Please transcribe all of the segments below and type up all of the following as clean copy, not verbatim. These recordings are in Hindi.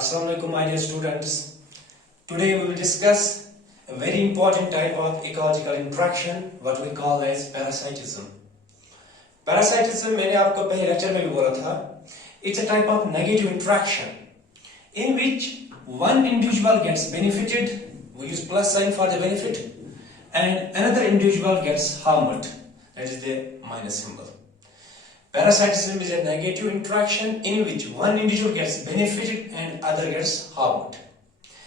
Assalamu alaikum, my dear students. Today we will discuss a very important type of ecological interaction, what we call as parasitism. Parasitism, मैंने आपको पहले लेक्चर में भी बोला था, it's a type of negative interaction in which one individual gets benefited, we use plus sign for the benefit, and another individual gets harmed, that is the minus symbol. Parasitism is a negative interaction in which one individual gets benefited and other gets harmed.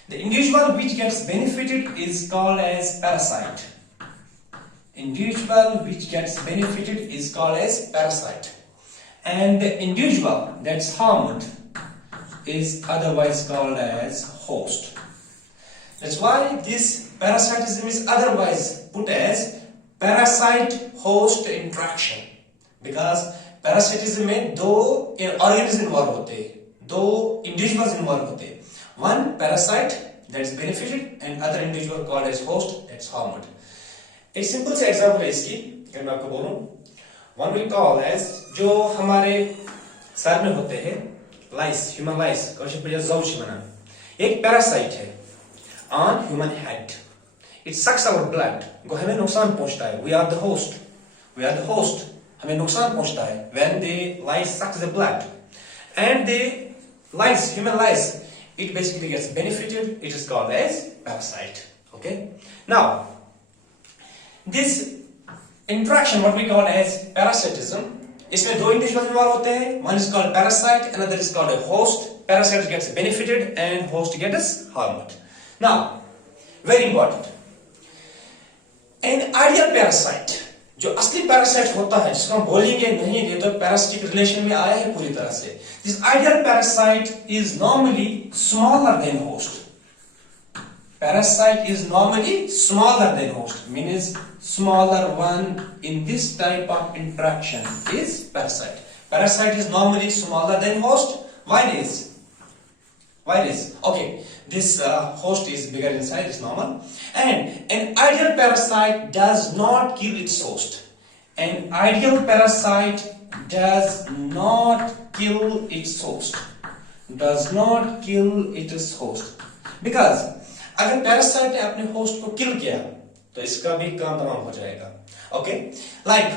The individual which gets benefited is called as parasite. Individual which gets benefited is called as parasite. And the individual that's harmed is otherwise called as host. That's why this parasitism is otherwise put as parasite-host interaction. Because parasitism में दो organisms involved होते हैं, दो individuals involved होते हैं. One parasite that's benefited and other individual called as host that's harmed. एक simple सा example है इसकी, अगर मैं आपको बोलूं, one we call as जो हमारे सर में होते हैं, lice, human lice, कौन-सी बढ़िया ज़ौच बना, एक parasite है on human head. It sucks our blood, को हमें नुकसान पहुंचता है. We are the host. We are the host. हमें नुकसान पहुंचता है when the lice sucks the blood, and the lice, human lice, it basically gets benefited. It is called as parasite. Okay. Now, this interaction, what we call as parasitism, इसमें दो individuals involved होते हैं. One is called parasite, another is called a host. Parasite gets benefited and host gets harmed. Now, very important. An ideal parasite, जो असली पैरासाइट होता है, जिसको हम बोलेंगे नहीं, ये तो पैरासिटिक रिलेशन में आया है पूरी तरह से. This ideal parasite is normally smaller than host. Parasite is normally smaller than host, means smaller one in this type of interaction is parasite. Parasite is normally smaller than host. Why this? Why this? Okay, this host is bigger in size, it's normal. And an ideal parasite does not kill its host. An ideal parasite does not kill its host. Does not kill its host. Because अगर parasite ने अपने host को kill किया, तो इसका भी काम तमाम हो जाएगा. Okay? Like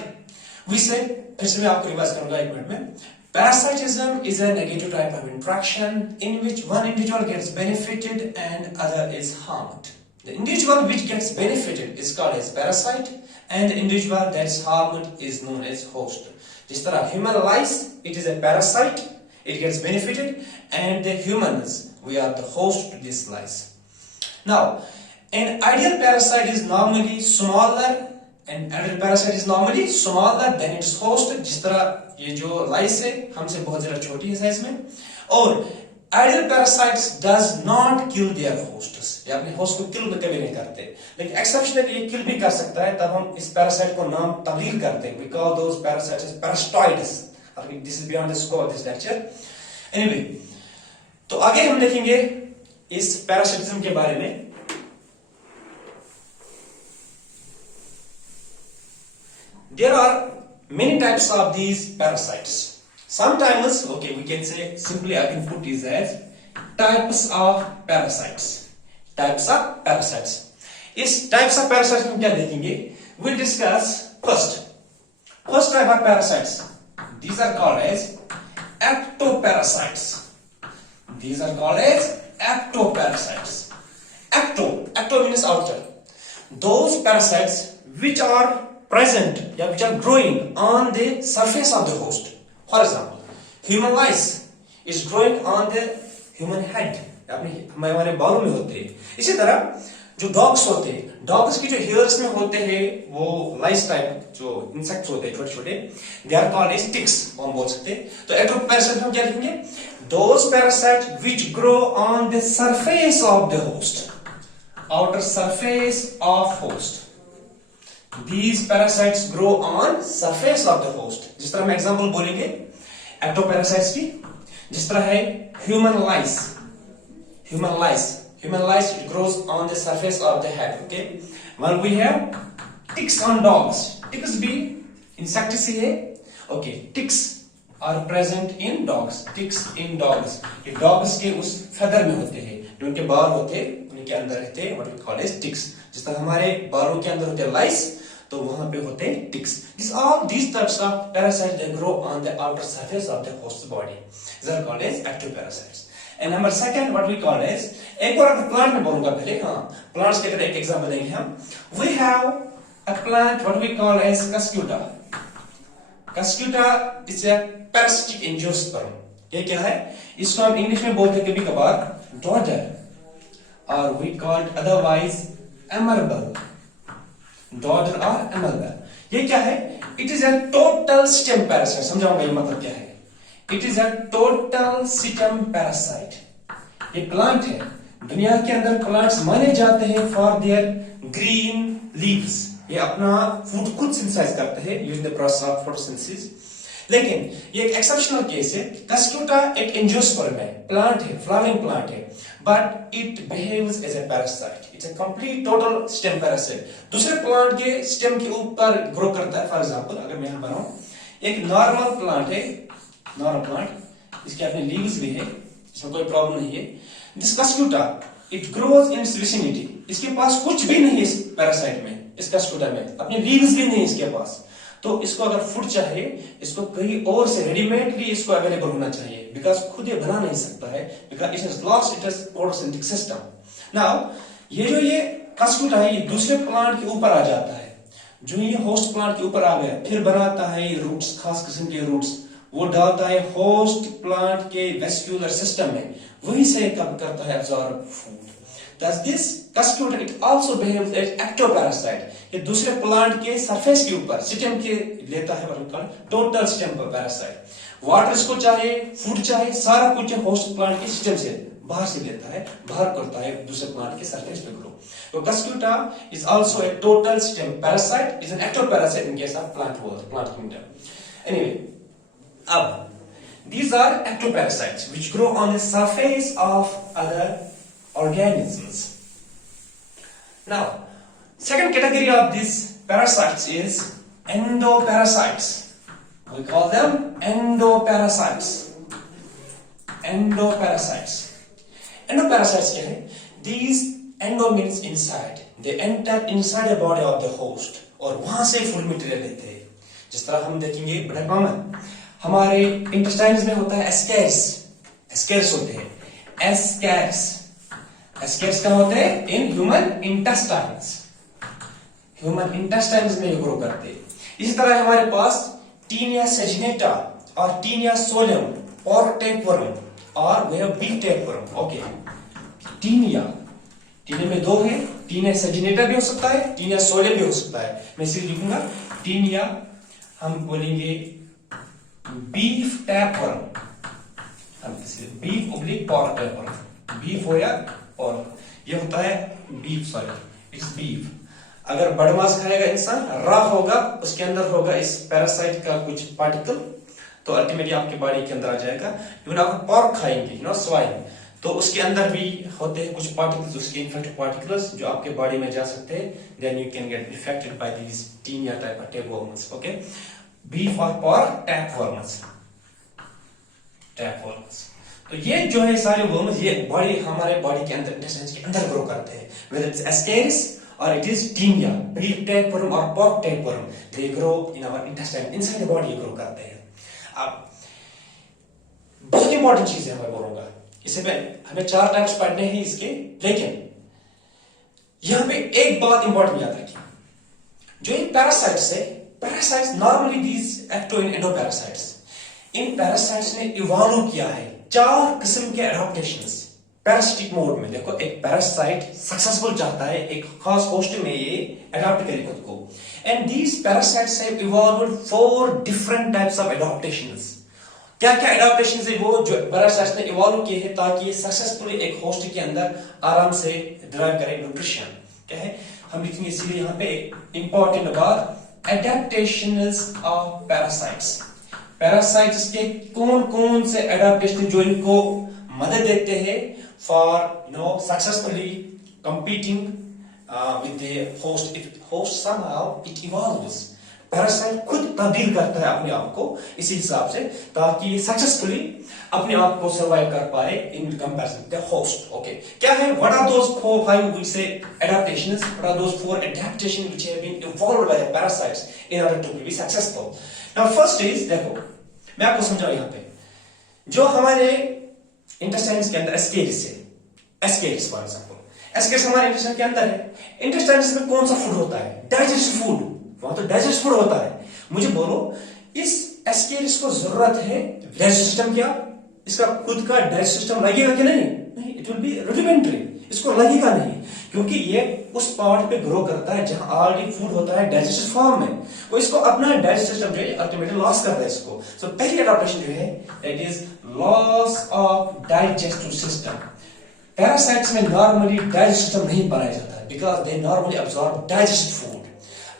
we said, फिर से मैं आपको रिवाइज करूंगा एक मिनट में. Parasitism is a negative type of interaction in which one individual gets benefited and other is harmed. The individual which gets benefited is called as parasite, and the individual that's harmed is known as host. जिस तरह human lice, it is a parasite, it gets benefited, and the humans, we are the host to this lice. Now, an ideal parasite is normally smaller, and adult parasite is normally smaller than its host. जिस तरह ये जो lice है हमसे बहुत ज़्यादा छोटी है साइज में, और ideal parasites does not kill their hosts. ये अपने host को kill कभी नहीं करते, लेकिन exceptionally ये kill भी कर सकता है. तब हम इस parasite को नाम तब्दील करते हैं. We call those parasites as parasitoids. This is beyond the scope of this lecture. Anyway, तो आगे हम देखेंगे इस parasitism के बारे में. There are many types of these parasites. Sometimes, okay, we can say simply, I can put these as types of parasites. Types of parasites. इस types of parasites में क्या देखेंगे? We'll discuss first type of parasites. These are called as Ectoparasites. These are called as Ectoparasites. Ecto means outer. Those parasites which are present, which are growing on the surface of the host. For example, human lice is growing on the human head. हमारे बालों में होते हैं. इसी तरह जो dogs होते हैं, dogs की जो hairs में होते हैं, वो lice type जो insects होते हैं छोटे-छोटे, they are called as ticks. हम बोल सकते हैं. तो ectoparasites हम क्या लिखेंगे? Those parasites which grow on the surface of the host, outer surface of host. These parasites grow on surface of the host. जिस तरह हम example बोलेंगे ectoparasites की, जिस तरह है human lice. Human lice it grows on the surface of the head. Okay. Well, we have ticks on dogs. Ticks भी insects ही है. Okay. Ticks are present in dogs, ticks in dogs, ये डॉग्स के उस फेदर में होते हैं, जो उनके बाल होते हैं उनके अंदर रहते हैं, what we call as ticks. जिस तरह हमारे बालों के अंदर होते हैं लाइस, तो वहां पे होते हैं ticks. These types of parasites, they grow on the outer surface of the host body. These are called as ectoparasites. And number second, what we call as, एक और प्लांट में बोलूंगा पहले, हाँ प्लांट्स के तरह एक एग्जांपल देंगे हम। We have a plant what we call as Cuscuta. Cuscuta is a parasitic angiosperm. ये क्या है? इसको हम इंग्लिश में बोलते हैं कभी कभार dodder, or we call it otherwise emerbel. Dodder or emerbel. ये क्या है? It is a total stem parasite. समझाऊंगा ये मतलब क्या है? It is a total stem parasite. ये प्लांट है। दुनिया के अंदर प्लांट्स माने जाते हैं for their green leaves. ये अपना फूड खुद सिंथेसाइज करते हैं using the process of photosynthesis. लेकिन ये एक एक्सेप्शनल केस है। कस्क्यूटा एक एंजियोस्पर्म है, प्लांट है, फ्लावरिंग प्लांट है, but it behaves as a parasite. It's a complete total stem parasite. दूसरे प्लांट के स्टेम के ऊपर ग्रो करता है। फॉर एग्जांपल अगर मैं यहां बनाऊं, एक नॉर्मल प्लांट है, नॉर्मल प्लांट, इसके अपने लीव्स भी है, इसमें कोई प्रॉब्लम नहीं है। This Cuscuta it grows in its vicinity. इसके पास कुछ भी नहीं है इस पैरासाइट में, इस कस्क्यूटा में अपने लीव्स भी नहीं इसके पास। तो इसको अगर फूड चाहिए, इसको कहीं और से रेडीमेडली इसको अवेलेबल होना चाहिए, बिकॉज खुद ये बना नहीं सकता है, because it has lost its photosynthetic system. Now ये कस्क्यूटा है, ये दूसरे प्लांट के ऊपर आ जाता है। जो ये होस्ट प्लांट के ऊपर आ गया, फिर बनाता है ये रूट्स, खास किस्म के रूट्स, वो डालता है होस्ट प्लांट के वेस्क्यूलर सिस्टम में, वही से कब करता है absorb food. Thus this cuscuta it also behaves as ectoparasite. ये दूसरे प्लांट के सरफेस के ऊपर स्टेम के लेता है, टोटल स्टेम पैरासाइट। वाटर इसको चाहिए, फूड चाहिए, सारा कुछ होस्ट प्लांट के सिस्टम से बाहर से लेता है, बाहर करता है दूसरे प्लांट के सरफेस पे ग्रो। तो Cuscuta is also a total stem parasite, is an ectoparasite in case of plant world, plant kingdom. Anyway, अब these are ectoparasites which grow on the surface of other organisms. Now, second category of these parasites is endoparasites. We call them endoparasites. Endoparasites. Endoparasites क्या है? These endo means inside. They enter inside the body of the host और वहां से फूड मटेरियल लेते हैं। जिस तरह हम देखेंगे बड़ा कॉमन हमारे इंटेस्टाइन्स में होता है एस्केर्स, एस्केर्स होते हैं, एस्केर्स, एस्केर्स क्या होते हैं? इन ह्यूमन इंटेस्टाइन्स, ह्यूमन इंटेस्टाइन्स में ग्रो करते हैं। इसी तरह हमारे पास टीनिया सेजिनेटा और टीनिया सोलियम और टेपवर्म और वे बी टेपवर्म। ओके, टीनिया, टीनिया में दो है, टीनिया सेजिनेटा भी हो सकता है, टीनिया सोलियम भी हो सकता है। मैं इसे लिखूंगा टीनिया, हम बोलेंगे बीफ टैपवर्म, हम beef oblique pork tapeworm, beef हो या और ये होता है बीफ, सॉरी इट्स बीफ। अगर बड़मास खाएगा इंसान, रॉ होगा, उसके अंदर होगा इस पैरासाइट का कुछ पार्टिकल, तो अल्टीमेटली आपके बॉडी के अंदर आ जाएगा। इवन आप पॉर्क खाएंगे, स्वाइन, तो उसके अंदर भी होते हैं कुछ पार्टिकल्स, उसके इन्फेक्टेड पार्टिकल्स जो आपके बॉडी में जा सकते हैं। Then you can get infected by these Taenia type of tapeworms. Okay, beef और पॉर्क टैपवर्म्स, टैपवर्म्स। तो ये जो है सारे वर्म्स, ये बॉडी हमारे बॉडी के अंदर इंटेस्टाइन्स के अंदर ग्रो करते हैं। वेदर इट्स एस्केरिस और it is Taenia, beef tapeworm और pork tapeworm, they grow in our intestine, inside the body grow करते हैं। अब बहुत इंपॉर्टेंट चीज है मैं बोलूंगा, इसे में हमें 4 टाइप्स पढ़ने हैं इसके, लेकिन यहां पे एक बात इंपॉर्टेंट याद रखिए, जो ये पैरासाइट्स है, parasites normally these ecto in endoparasites, इन पैरासाइट्स ने इवॉल्व किया है 4 किस्म के एडाप्टेशंस पैरासिटिक मोड में। देखो, एक पैरासाइट सक्सेसफुल चाहता है एक खास होस्ट में ये अडॉप्ट करे खुद को, and these parasites have evolved 4 different types of adaptations. क्या क्या एडाप्टेशंस है वो जो पैरासाइट्स ने इवॉल्व किए हैं ताकि ये सक्सेसफुली एक होस्ट के अंदर आराम से डिराइव करे न्यूट्रिशन। क्या है, हम लिखेंगे इसीलिए यहाँ पे एक इंपॉर्टेंट बात, एडेप्टेशंस ऑफ पैरासाइट्स। पैरासाइट्स के कौन कौन से एडाप्टेशन जो इनको मदद देते हैं for successfully competing with the host. It host somehow it evolves parasite खुद तब्दील करता है अपने आप को इसी हिसाब से, ताकि ये सक्सेसफुली अपने आप को सर्वाइव कर पाए in comparison with the host. Okay, क्या है, व्हाट आर दोस 4-5 वी से adaptations, what are those 4 adaptations which have been evolved by the parasites in order to be successful? Now first is, देखो मैं आपको समझाऊं यहाँ पे, जो हमारे इंटेस्टाइन्स के अंदर एस्केरिस फॉर एग्जांपल, एस्केरिस हमारे इंटेस्टाइन के अंदर है. इंटेस्टाइन्स में कौन सा फूड होता है? Digest food. वहां तो डाइजेस्ट फूड होता है. मुझे बोलो, इस एस्केरिस को जरूरत है डाइजेस्ट सिस्टम क्या? इसका खुद का डाइजेस्ट सिस्टम लगेगा कि नहीं? नहीं, इट विल बी रुडिमेंटरी. इसको लगेगा नहीं, क्योंकि ये उस पार्ट पे ग्रो करता है जहां ऑलरेडी फूड होता है डाइजेस्टिव फॉर्म में. वो इसको अपना डाइजेस्ट सिस्टम जो है अल्टीमेटली लॉस करता है इसको. सो पहली एडाप्टेशन जो है that is loss of digestive system. Parasites में नॉर्मली डाइजेस्ट सिस्टम नहीं बनाया जाता है because they normally absorb digest food.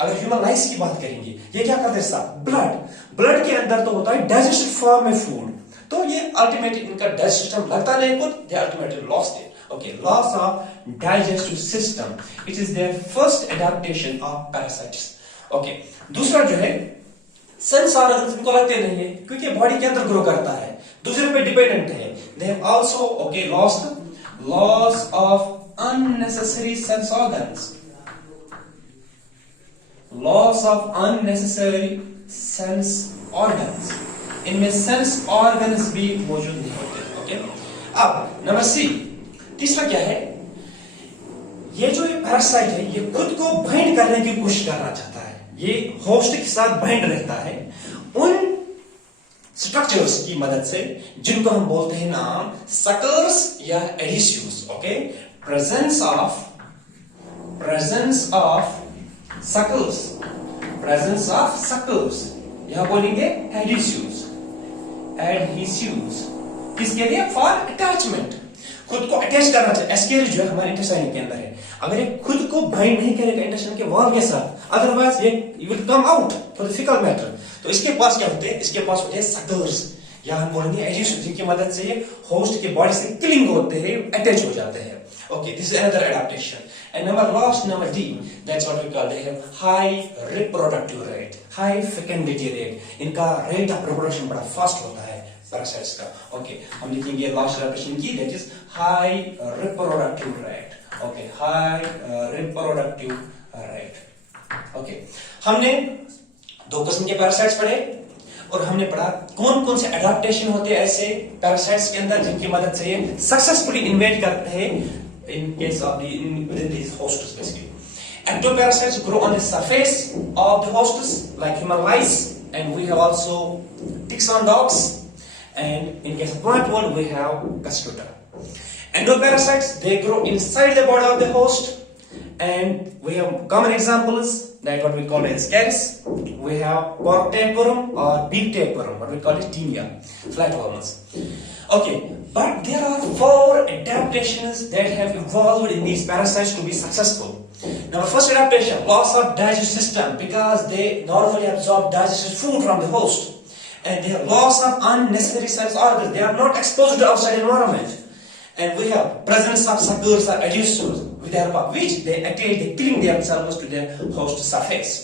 अगर ह्यूमन लाइस की बात करेंगे, ये क्या करते हैं साहब? ब्लड के अंदर तो होता है डाइजेस्टिव फॉर्म में फूड, तो ये अल्टीमेटली इनका डाइजेस्ट सिस्टम लगता नहीं खुद, they ultimately lost it. Okay, loss of digestive system. It is their first adaptation of parasites. Okay, दूसरा जो है सेंस ऑर्गन्स इनको लगते नहीं है क्योंकि बॉडी के अंदर ग्रो करता है, दूसरे पे डिपेंडेंट है. They have also loss of unnecessary sense organs. Loss of unnecessary sense organs. इनमें सेंस ऑर्गन्स भी मौजूद नहीं होते. ओके, अब नंबर सी, तीसरा क्या है? ये जो पैरासाइट है ये खुद को बाइंड करने की कोशिश करना चाहता है. ये होस्ट के साथ बाइंड रहता है उन स्ट्रक्चर्स की मदद से जिनको हम बोलते हैं नाम सकर्स या एडिसिव्स. ओके, प्रेजेंस ऑफ सकर्स, यहां बोलेंगे एडिसिव्स. किसके लिए? For attachment. खुद को अटैच करना चाहिए. एस्केरिस जो है हमारे इंटेस्टाइन के अंदर है, अगर ये खुद को बाइंड नहीं करेगा इंटेस्टाइन के वॉल के साथ, अदरवाइज ये will come out for the faecal matter. तो इसके पास क्या होते हैं? इसके पास होते हैं सकर्स या हम बोलेंगे एडिशन, जिनकी मदद से ये होस्ट के बॉडी से किलिंग होते हैं, अटैच हो जाते हैं. Okay, this is another adaptation. And number D, that's what we call, they have high reproductive rate, high fecundity rate. इनका रेट ऑफ रिप्रोडक्शन बड़ा फास्ट होता है पैरासाइट्स का. ओके, हम लिखेंगे लास्ट एडाप्टेशन की, that is high reproductive rate. Okay, high reproductive rate. Okay, हमने 2 किस्म के पैरासाइट्स पढ़े और हमने पढ़ा कौन कौन से एडाप्टेशन होते हैं ऐसे पैरासाइट्स के अंदर जिनकी मदद से ये सक्सेसफुली इन्वेट करते हैं in case of these hosts basically. Ectoparasites grow on the surface of the hosts like human lice, and we have also ticks on dogs, and in case of plant world we have gastrota. Endoparasites, they grow inside the body of the host, and we have common examples that what we call as caris. We have pork tapeworm or beak tapeworm, what we call it tinea, flatworms. Okay, but there are 4 adaptations that have evolved in these parasites to be successful. Now, first adaptation, loss of digestive system, because they normally absorb digested food from the host, and they have loss of unnecessary sense organs. They are not exposed to outside environment, and we have presence of suckers or adducers with the help of which they cling themselves to their host surface,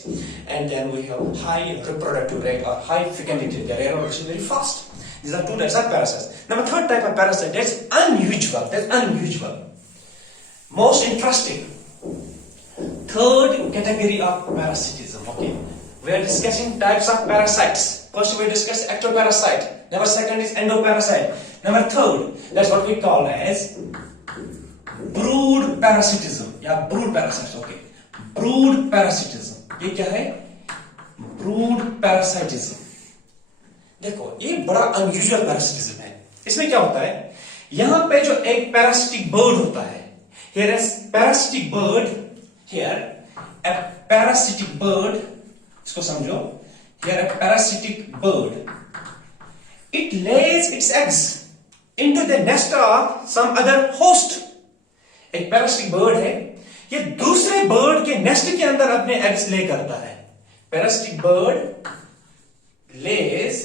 and then we have high reproductive rate or high fecundity. Their reproduction very fast. These are 2 types of parasites. Now, the third type of parasite that's unusual. Most interesting. Third category of parasitism. Okay, we are discussing types of parasites. First, we discuss ectoparasite. Number second is endoparasite. Number third, that's what we call as brood parasitism. Yeah, brood parasites. Okay, brood parasitism. ये क्या है? Brood parasitism. देखो, ये बड़ा अनयूजुअल पैरासिटिज्म है. इसमें क्या होता है? यहां पे जो एक पैरासिटिक बर्ड होता है, here is parasitic bird, here a parasitic bird, इसको समझो, here a parasitic bird, it lays its eggs into the nest of some other host. एक पैरासिटिक बर्ड है, ये दूसरे बर्ड के नेस्ट के अंदर अपने एग्स ले करता है. Parasitic bird lays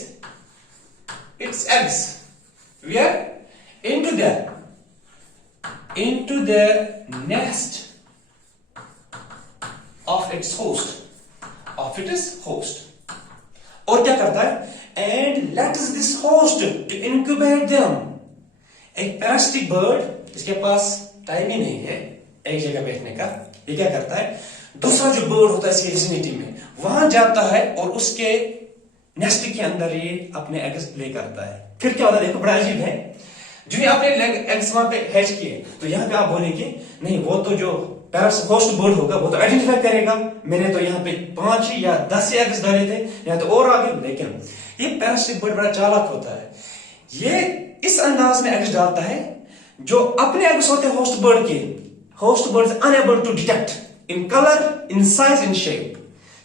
its eggs where? Into the nest of its host, of its host. और क्या करता है? And lets this host to incubate them. एक पैरासिटिक बर्ड, इसके पास टाइम ही नहीं है एक जगह बैठने का, ये क्या करता है? दूसरा जो बर्ड होता है इसकी विसिनिटी में, वहां जाता है और उसके नेस्ट के अंदर ये अपने एग्स ले करता है। फिर क्या होता है? देखो बड़ा अजीब है, जो ये आपने एग्स वहां पे हैच किए, तो यहाँ पे आप बोलेंगे नहीं, वो तो जो होस्ट बर्ड होगा वो तो आइडेंटिफाई करेगा, मैंने तो यहाँ पे 5 या 10 एग्स डाले थे, यहाँ तो और आगे। लेकिन ये पैरासिटिक बर्ड बड़ा चालाक होता है, ये इस अंदाज में एग्स डालता है जो अपने एग्स होते हैं होस्ट बर्ड के, host bird is unable to detect in colour, in size, in shape.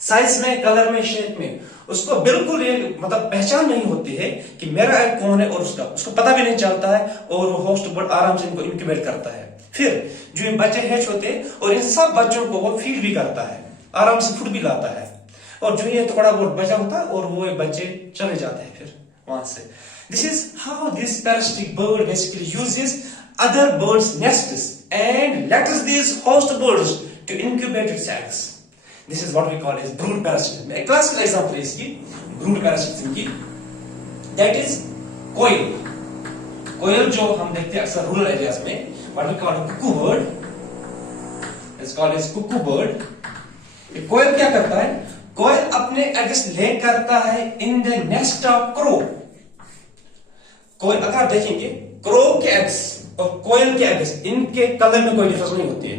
Size में, कलर में, शेप में उसको बिल्कुल ये मतलब पहचान नहीं होती है कि मेरा एग कौन है, और उसको पता भी नहीं चलता है, और वो होस्ट बर्ड आराम से इनको इंक्यूबेट करता है। फिर जो ये बच्चे हैच होते हैं और इन सब बच्चों को वो फीड भी करता है, आराम से फूड भी लाता है, और जो ये थोड़ा बहुत बचा होता है और वो बच्चे चले जाते हैं फिर वहां से। This is how this parasitic bird basically uses other birds' nests and lets these host birds to incubate its eggs. This is what we call as brood parasitism. A classical example is की brood parasitism की, that is कोयल। कोयल जो हम देखते हैं अक्सर रूरल एरियाज में, what we call a cuckoo bird, it's called as cuckoo bird. ये कोयल क्या करता है? कोयल अपने एग्स ले करता है in the nest of crow. कोयल, अगर आप देखेंगे क्रो के एग्स और कोयल के एग्स, इनके कलर में कोई डिफरेंस नहीं होती है,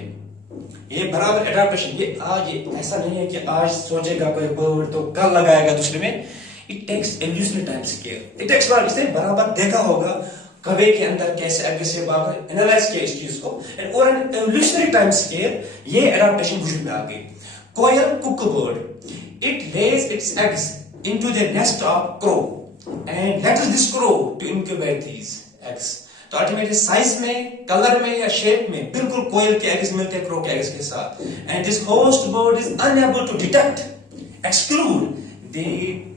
ये बराबर एडाप्टेशन। ये आज ये ऐसा नहीं है कि आज सोचेगा कोई बर्ड तो कल लगाएगा दूसरे में। It takes evolutionary time scale, it takes इसने बराबर देखा होगा कवे के अंदर कैसे एग्रेसिव आकर एनालाइज किया इस चीज को, एंड और एन एवोल्यूशनरी टाइम स्केल ये एडाप्टेशन वजूद में आ गई। कोयल cuckoo bird, it lays its eggs into the nest of crow and lets this crow to incubate these eggs. तो अल्टीमेटली साइज में, कलर में या शेप में बिल्कुल कोयल के एग्स मिलते हैं क्रो के एग्स के साथ, and this host bird is unable to detect, exclude the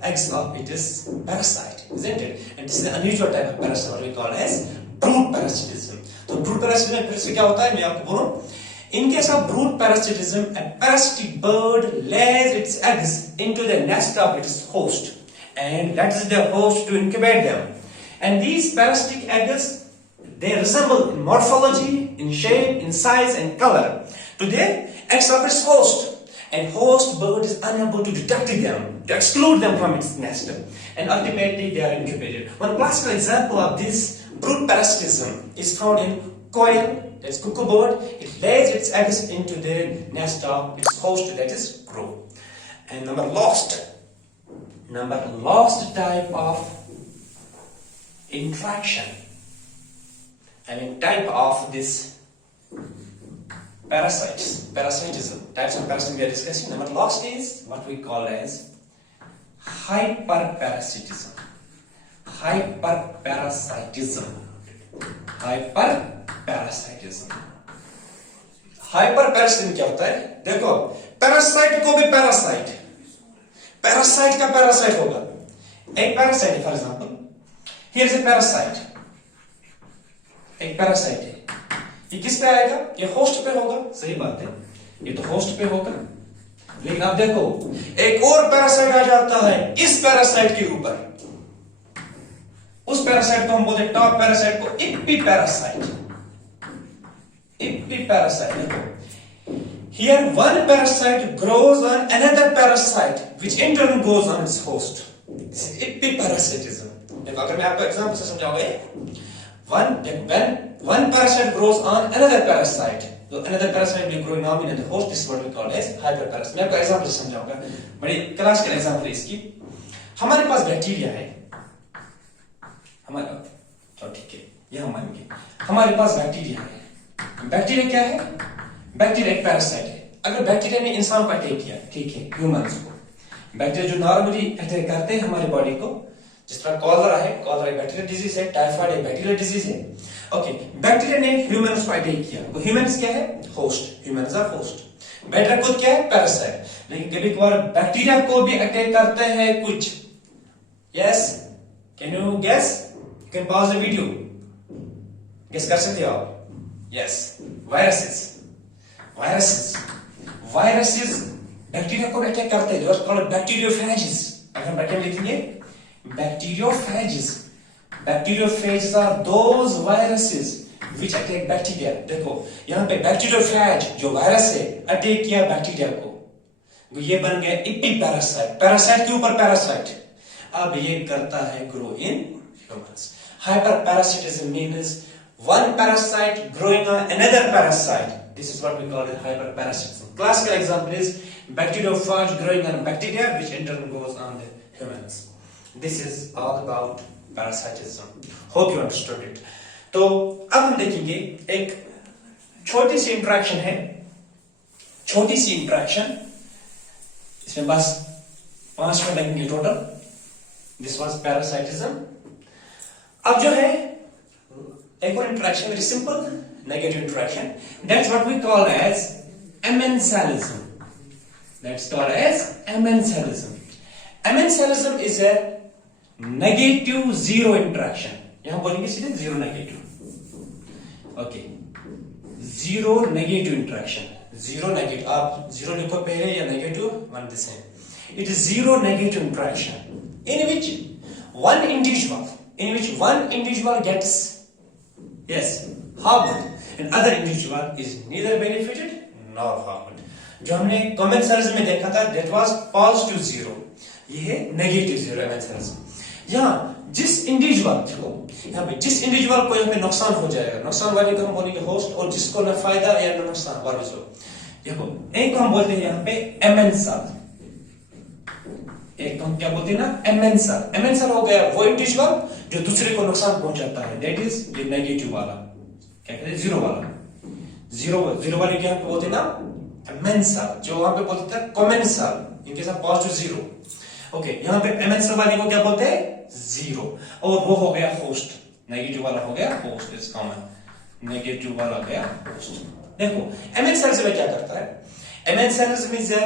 eggs of its parasite, isn't it? And this is an unusual type of parasite, what we call as brood parasitism. तो brood parasitism फिर से क्या होता है, मैं आपको बोलूं, in case of brood parasitism, a parasitic bird lays its eggs into the nest of its host and lets the host to incubate them. And these parasitic eggs, they resemble in morphology, in shape, in size and color to the eggs of its host. And host bird is unable to detect them, to exclude them from its nest, and ultimately they are incubated. One classical example of this brood parasitism is found in koel, that's cuckoo bird. It lays its eggs into the nest of its host, that is crow. And number lost type of interaction, type of this parasitism, types of parasitism we are discussing. Number last is what we call as hyperparasitism. Hyperparasitism. Hyperparasitism क्या होता है? देखो, पैरासाइट को भी पैरासाइट का पैरासाइट होगा। एक parasite, for example, here is a parasite, एक पैरासाइट है, ये किस पे आएगा? ये होस्ट पे होगा, सही बात है, ये तो होस्ट पे होगा। लेकिन आप देखो एक और पैरासाइट आ जाता है इस पैरासाइट के ऊपर, उस पैरासाइट को हम बोलते हैं टॉप पैरासाइट को इक्विपैरासाइट। देखो, here one parasite grows on another parasite which in turn goes on its host. This is epiparasitism. देखो, अगर मैं आपको एग्जांपल से समझाऊंगा, One parasite grows on another parasite. So another parasite will grow on the host. This is what we call as hyperparasitism. मैं आपको एग्जांपल समझाऊंगा, बड़ी क्लासिकल एग्जांपल इसकी। हमारे पास बैक्टीरिया है, तो ठीक है, ये हम मानेंगे। हमारे पास बैक्टीरिया है। बैक्टीरिया क्या है? बैक्टीरिया एक पैरासाइट है। अगर बैक्टीरिया ने इंसान को अटैक किया, ठीक है, ह्यूमंस को, बैक्टीरिया जो नॉर्मली अटैक करते हैं हमारी बॉडी को, जिस तरह कॉलरा है, कॉलरा एक बैक्टीरियल डिजीज है, टाइफाइड एक बैक्टीरियल डिजीज है। ओके, बैक्टीरिया ने ह्यूमंस को अटैक किया, तो ह्यूमंस क्या है? Host, humans are host. Bacteria खुद क्या है? पैरासाइट। लेकिन कभी कभार बैक्टीरिया को भी अटैक करते हैं कुछ, yes, can you guess? You can pause the video, guess कर सकते हो आप? यस, वायरसेस बैक्टीरिया को अटैक करते हैं, दोस्त कॉल्ड बैक्टीरियोफेजेस। अगर बैक्टीरिया लिखेंगे bacteriophages, bacteriophages are those viruses which attack bacteria. देखो यहाँ पे बैक्टीरियोफेज जो वायरस है अटैक किया बैक्टीरिया को, ये बन गया एपीपैरासाइट, पैरासाइट के ऊपर पैरासाइट। अब ये करता है grow in humans. Hyperparasitism means one parasite growing on another parasite. This is what we call it hyperparasitism. Classical example is bacteriophage growing on bacteria which in turn goes on the humans. This is all about parasitism. Hope you understood it. तो अब हम देखेंगे एक छोटी सी इंट्रैक्शन है, छोटी सी इंट्रैक्शन, इसमें बस 5 मिनट लगेंगे टोटल। This was parasitism. अब जो है एक और interaction, very simple negative interaction, that's what we call as amensalism. That's called as amensalism. Amensalism is a negative zero interaction. यहां बोलेंगे सीधे zero negative. Okay, zero negative interaction, zero negative, आप जीरो लिखो पहले या negative one the same. It is zero negative interaction in which one individual gets harmed and other individual is neither benefited nor harmed. जो हमने commensalism में देखा था that was positive zero, ये है negative zero amensalism। यहाँ जिस इंडिविजुअल देखो, यहाँ पे जिस इंडिविजुअल को यहाँ पे नुकसान हो जाएगा, नुकसान वाले को हम बोलेंगे होस्ट, और जिसको न फायदा या न नुकसान वाले को, देखो एक को हम बोलते हैं यहाँ पे एमेंसल, एक हम क्या बोलते हैं ना एमेंसल। एमेंसल हो गया वो इंडिविजुअल जो दूसरे को नुकसान पहुंचाता है, दैट इज ये नेगेटिव वाला, क्या कहते हैं जीरो वाला, जीरो वाले क्या बोलते हैं ना एमेंसल, जो वहां पे बोलते थे कमेंसल, इनके साथ पॉजिटिव जीरो। ओके, यहाँ पे एमेंसल वाले को क्या बोलते हैं जीरो, और वो हो गया होस्ट, नेगेटिव वाला हो गया होस्ट, इज कॉमन, नेगेटिव वाला गया होस्ट। देखो एमेंसल क्या करता है, amensalism is a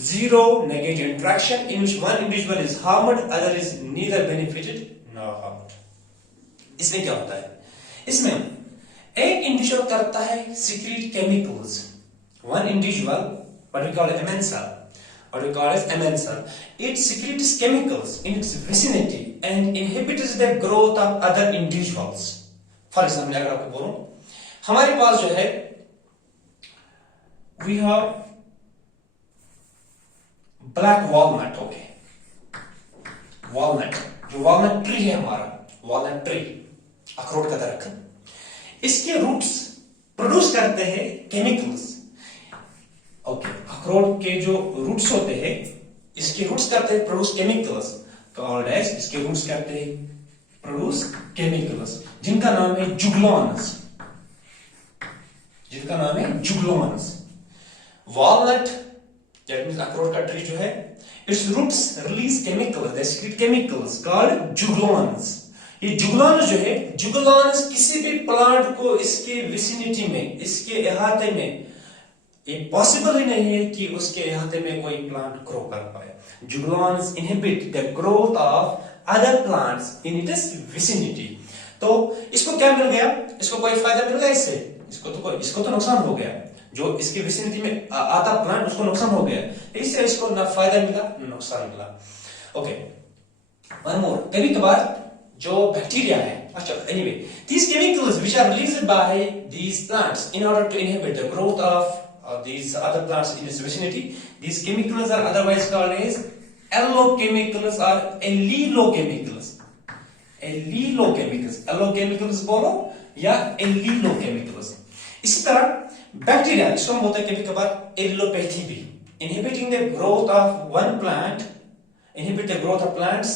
zero negative interaction in which one individual is harmed, other is neither benefited nor harmed. इसमें क्या होता है, इसमें एक इंडिविजुअल करता है secrete chemicals, one individual, what we call amensal, it secretes chemicals in its vicinity and inhibits the growth of other individuals. For example, अगर आपको बोलूं, हमारे पास जो है we have black walnut. Okay, walnut, जो वॉलनट ट्री है हमारा, वॉलनट ट्री, अखरोट का दरख्त, इसके रूट्स प्रोड्यूस करते हैं केमिकल्स। ओके, अखरोट के जो रूट्स होते हैं, इसके रूट्स करते हैं प्रोड्यूस केमिकल्स, कॉल्ड एज, इसके रूट्स करते हैं प्रोड्यूस केमिकल्स, जिनका नाम है जुगलॉन्स, जिनका नाम है जुगलॉन्स। वॉलनट that means अखरोट का ट्री जो है, its roots release chemicals, they secrete chemicals called जुगलॉन्स। ये जुगलॉन्स जो है, जुगलॉन्स किसी भी प्लांट को इसके विसिनिटी में, इसके इहाते में, ये पॉसिबल ही नहीं है कि उसके इहाते में कोई प्लांट ग्रो कर पाए। जुगलॉन्स inhibit the growth of other plants in its vicinity। तो इसको क्या मिल गया, इसको कोई फायदा मिल गया इससे, इसको तो नुकसान हो गया, जो इसके विसिनिटी में आता प्लांट उसको नुकसान हो गया, इससे इसको ना फायदा मिला ना नुकसान मिला। ओके, वन मोर, कभी कभार जो बैक्टीरिया है, अच्छा anyway, these chemicals which are released by these plants in order to inhibit the growth of these other plants in its vicinity, these chemicals are otherwise called as allochemicals or allelochemicals। allochemicals बोलो या allelochemicals। इसी तरह बैक्टीरिया, इसको हम बोलते हैं कभी कभार एलिलोपैथी भी, inhibiting the growth of one plant, inhibit the growth of plants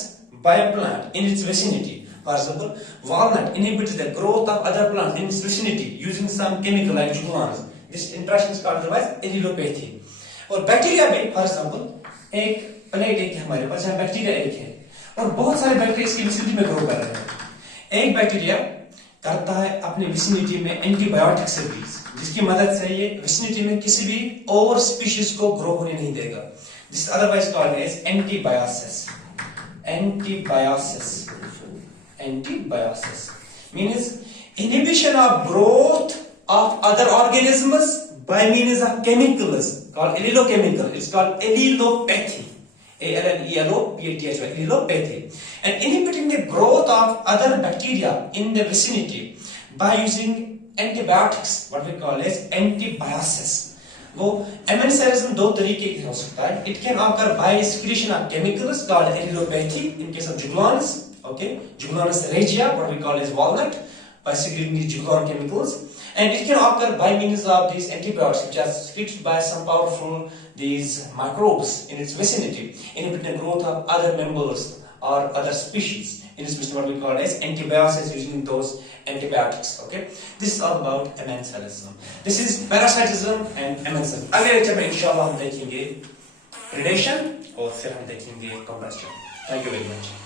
by a plant in its vicinity. For example, walnut inhibits the growth of other plants in its vicinity using some chemical like juglans. This interaction is called otherwise allelopathy. और बैक्टीरिया में, फॉर एग्जाम्पल एक प्लेट एक है हमारे पास, यहाँ बैक्टीरिया एक है और बहुत सारे बैक्टीरिया इसकी विसिनिटी में ग्रो कर रहे हैं। एक बैक्टीरिया करता है अपने विसिनिटी में एंटीबायोटिक से भी, जिसकी मदद से ये विसिनिटी में किसी भी और स्पीशीज को ग्रो होने नहीं देगा। This otherwise called as antibiosis. Anti-biosis means inhibition of growth of other organisms by means of chemicals called allelochemical. It's called allelopathy. A-L-L-E-L-O-P-A-T-H-Y, allelopathy. And inhibiting the growth of other bacteria in the vicinity by using antibiotics, what we call as antibiosis. वो amensalism दो तरीके की हो सकता है. It can occur by secretion of chemicals called allelopathy in case of Jugulonus, okay, Jugulonus regia, what we call as walnut, by secreting these Jugulon chemicals, and it can occur by means of these antibiotics which are secreted by some powerful these microbes in its vicinity, inhibiting the growth of other members or other species. In this what we call as antibiosis using those antibiotics. Okay, this is all about amensalism. This is parasitism and amensalism. अगले लेक्चर में इंशाल्लाह हम देखेंगे predation और फिर हम देखेंगे combustion. Thank you very much.